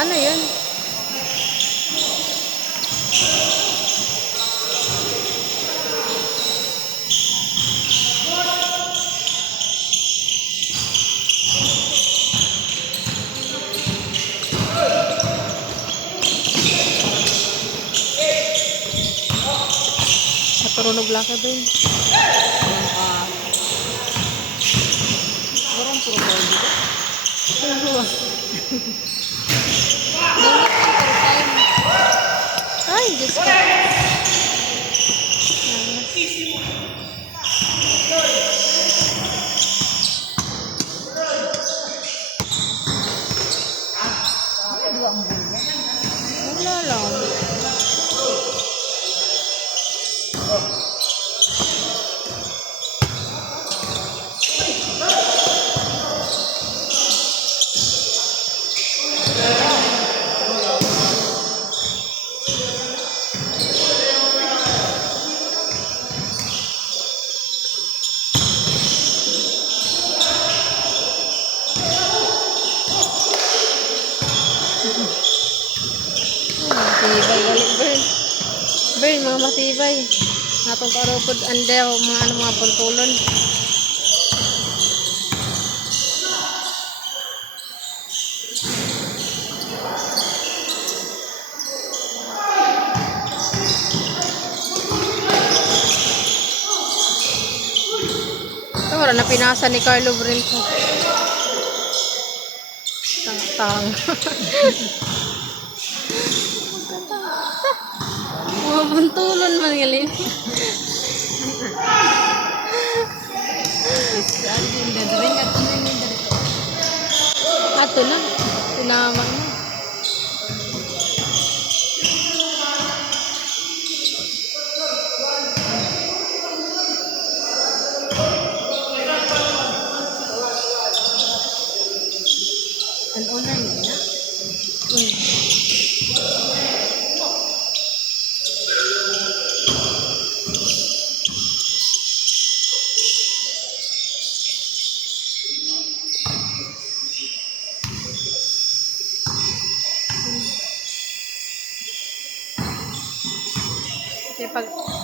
Ano yun? Naturunog lang ka doon. Orang puro bawal dito. Ano? Ay, Diyos ko. Wala lang. Matibay galit, Bern. Bern, mga matibay. Natong karupod, ande ako, mga puntulon. Ito, wala na pinasa ni Carlo Brinco. Tang-tang. Mga puntulon man galin. Ato na. Tinama na. An owner niya. Kasi pag puntulon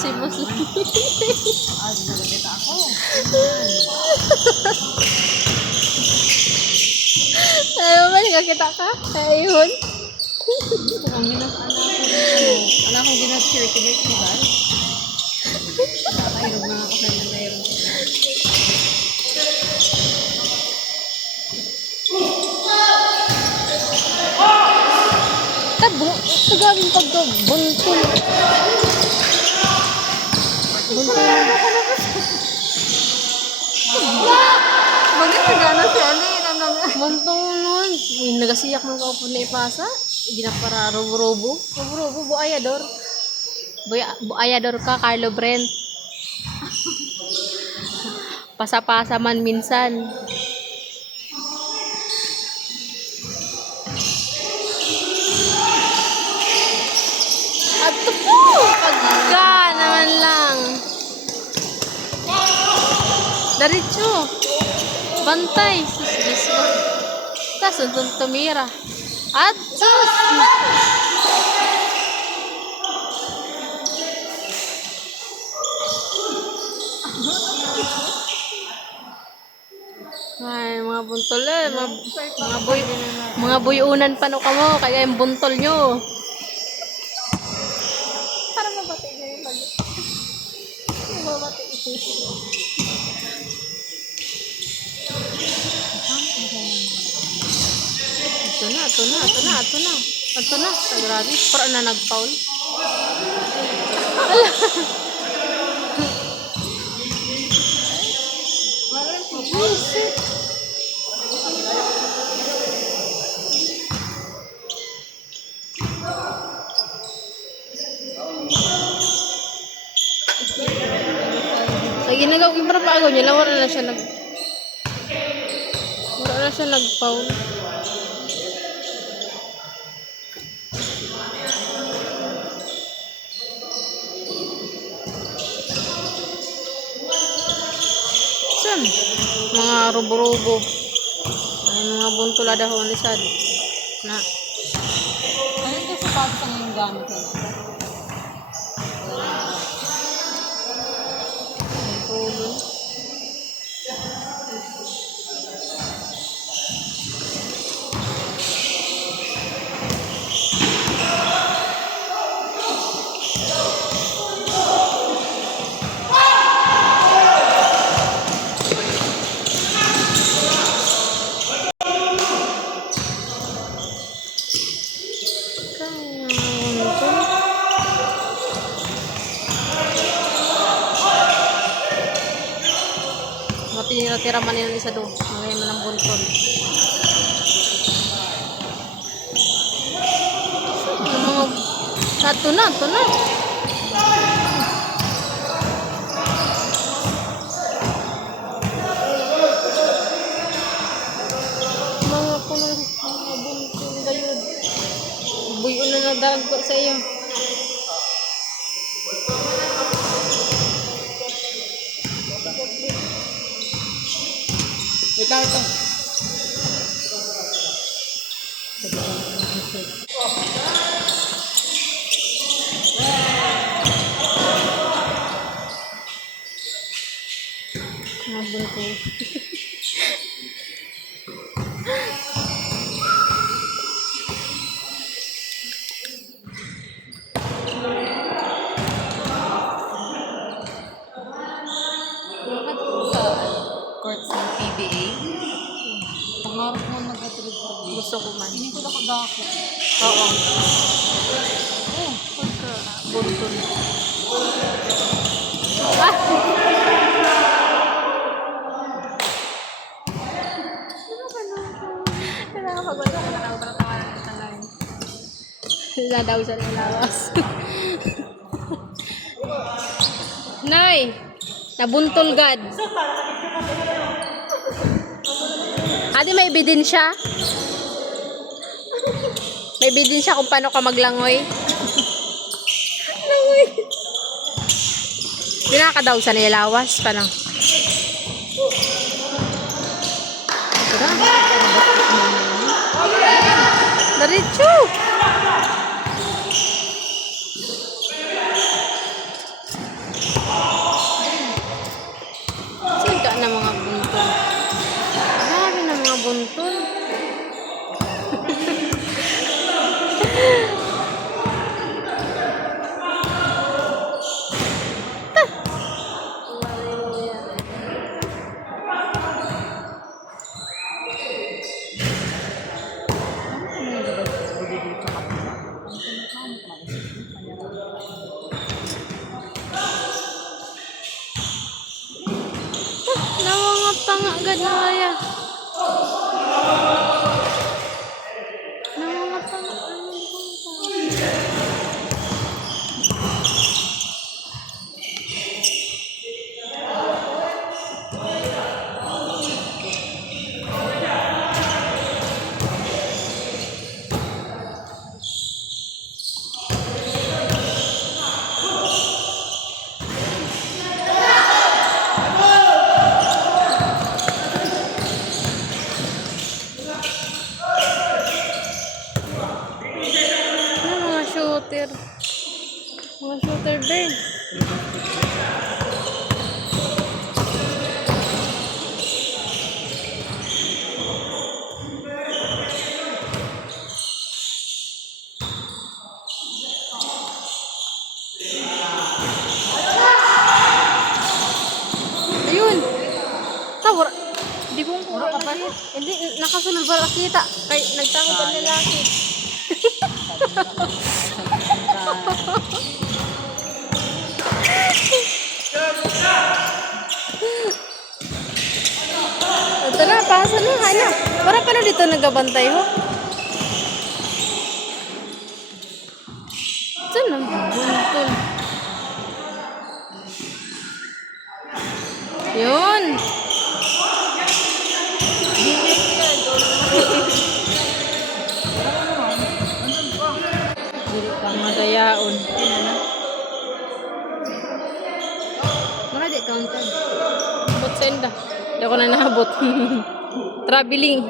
si Boss. Nagkita ako. Ayaw ba, nagkakita ka? Ayun. Ang anak ko ginat-share ko dito ba? Nakahirog na ako sa nangayroon. Tagawin pagka-buntol. Buntol. Bakit nagana si Ali? Buntol nun. Nagasiyak ng kaupo na ipasa. Ginapara robo-robo. Robo-robo, buayador. Buayador ka, Carlo Brent. Pasa-pasa man minsan. At po! Pagka naman lang. Diretso. Bantay. Sus. Tapos doon tumira. At sus! Ay, mga buntol eh. Mga buyunan pa no kamo. Kaya yung buntol nyo. Para mabati nyo yung pag... Mabati Ito na. Grabe. Para na nag-foul. Ay, ginagaw yung parang paagaw niya. Wala na siya nag-foul. Yan. Mga rubo-rubo. Ay, mga buntol adahon ni sad. Na. Ano yung sapatos ang yung gamit ko? Buntulon. Matira-tira man yun isa doon. Ngayon man ang buntol. Yung mga... Ito na, ito na. Mga puno, mga buntol gayud. Buyo na nadago sa iyo. Wait lang ito. Mga buntol. Bakit sa courts ng PBA? Pangarap mo mag-atulog sa PBA. Gusto ko man. Hindi ko na kadako. Oo. Oh, Pagka buntol. Ah! Kailangan pag-wala ko na ako para tawanan ng tanay. Wala daw siya nilawas. Nay! Nabuntol gad. Ate, may ebidensya? May ebidensya kung paano ka maglangoy? Langoy. Di na ka daw sa nilawas. Paano? Ito na. Diretso. Sika na mga buntol. Grabe na mga buntol. Nawangat pa nga agad na kaya. Nawangat pa nga. Ano mga shooter? Mga shooter din. Ayun. Tawar. Di ko kung hindi, nakasulod ba kita? Kay nagtakot ang lalaki. Ito na, pasa na, hala. Para pa na dito nagabantay ho. Ito na, buntol. Yun. Mga dayaon. Mga di counted. But send Hindi ako na nahabot. Traveling.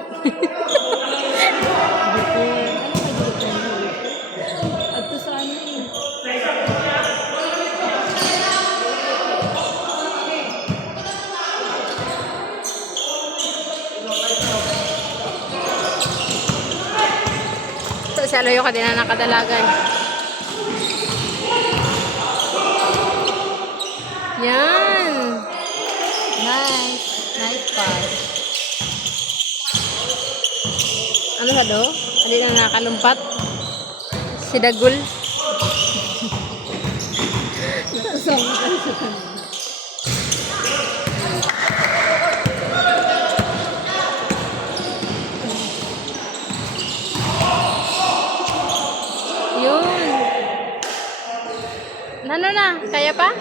At to sa ano eh. Sa loyo ka din na nakadalagan. Yan. Nice. Nice part. Ano sa do? Hindi na nakalumpat. Si Dagul. Natusama ka sa kanila. Yun. Ano na? Kaya pa?